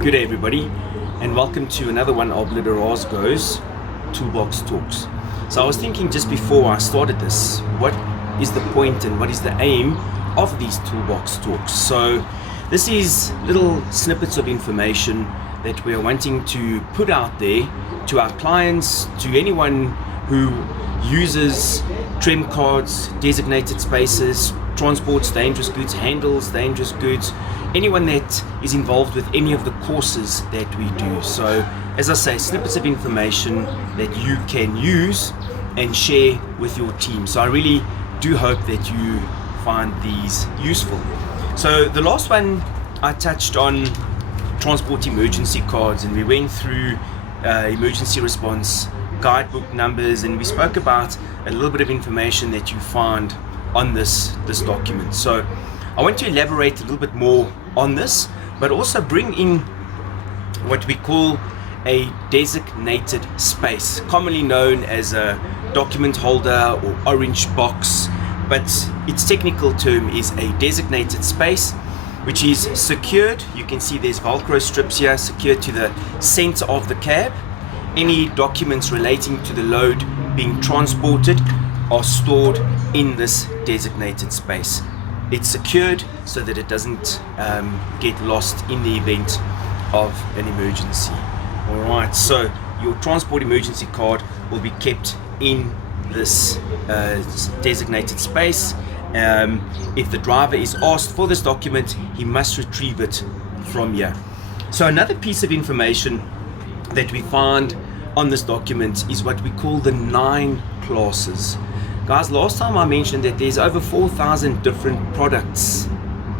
Good day everybody, and welcome to another one of Liderazgo's Toolbox Talks. So I was thinking just before I started this, what is the point and what is the aim of these Toolbox Talks? So this is little snippets of information that we are wanting to put out there to our clients, to anyone who uses TREM cards, designated spaces, transports dangerous goods, handles dangerous goods, anyone that is involved with any of the courses that we do. So as I say, snippets of information that you can use and share with your team. So I really do hope that you find these useful. So the last one I touched on transport emergency cards, and we went through emergency response guidebook numbers, and we spoke about a little bit of information that you find on this document. So I want to elaborate a little bit more on this, but also bring in what we call a designated space, commonly known as a document holder or orange box, but its technical term is a designated space, which is secured. You can see there's Velcro strips here, secured to the center of the cab. Any documents relating to the load being transported are stored in this designated space. It's secured so that it doesn't get lost in the event of an emergency. Alright, so your transport emergency card will be kept in this designated space. If the driver is asked for this document, he must retrieve it from here. So another piece of information that we find on this document is what we call the 9 classes. Guys, last time I mentioned that there's over 4,000 different products,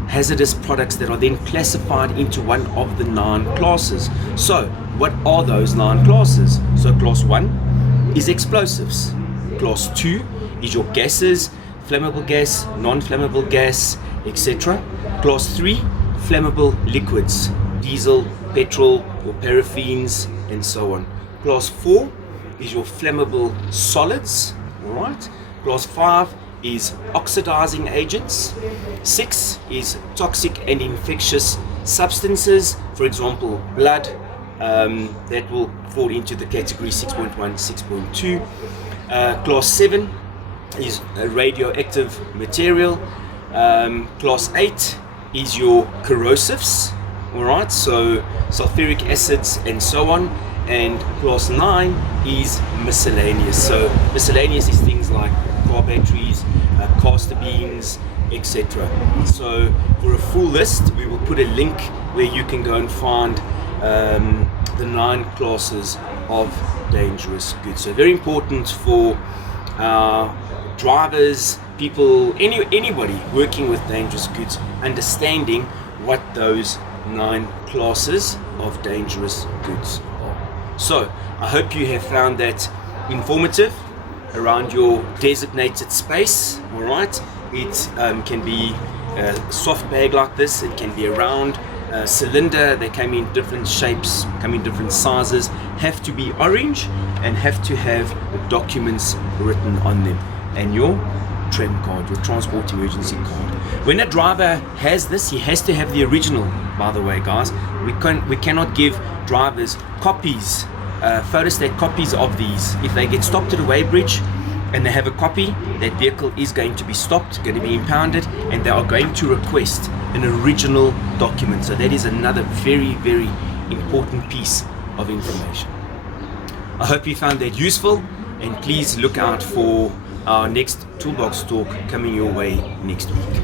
hazardous products, that are then classified into one of the 9 classes. So what are those 9 classes? So class 1 is explosives, class 2 is your gases, flammable gas, non-flammable gas, etc. Class 3, flammable liquids, diesel, petrol, or paraffins, and so on. Class 4 is your flammable solids, alright? Class 5 is oxidizing agents. 6 is toxic and infectious substances, for example, blood, that will fall into the category 6.1, 6.2. Class 7 is radioactive material. Class 8 is your corrosives, alright, so sulfuric acids and so on. And class 9 is miscellaneous. So miscellaneous is things like car batteries, caster beams, etc. So for a full list, we will put a link where you can go and find the 9 classes of dangerous goods. So very important for drivers, people, anybody working with dangerous goods, understanding what those 9 classes of dangerous goods are. So I hope you have found that informative around your designated space. All right, it can be a soft bag like this, it can be a round cylinder. They come in different shapes, come in different sizes, have to be orange, and have to have the documents written on them, and your TREM card, your transport emergency card. When a driver has this, he has to have the original, by the way, guys. We cannot give drivers copies, photostat copies of these. If they get stopped at a weighbridge and they have a copy, that vehicle is going to be stopped, going to be impounded, and they are going to request an original document. So that is another very, very important piece of information. I hope you found that useful, and please look out for our next Toolbox talk coming your way next week.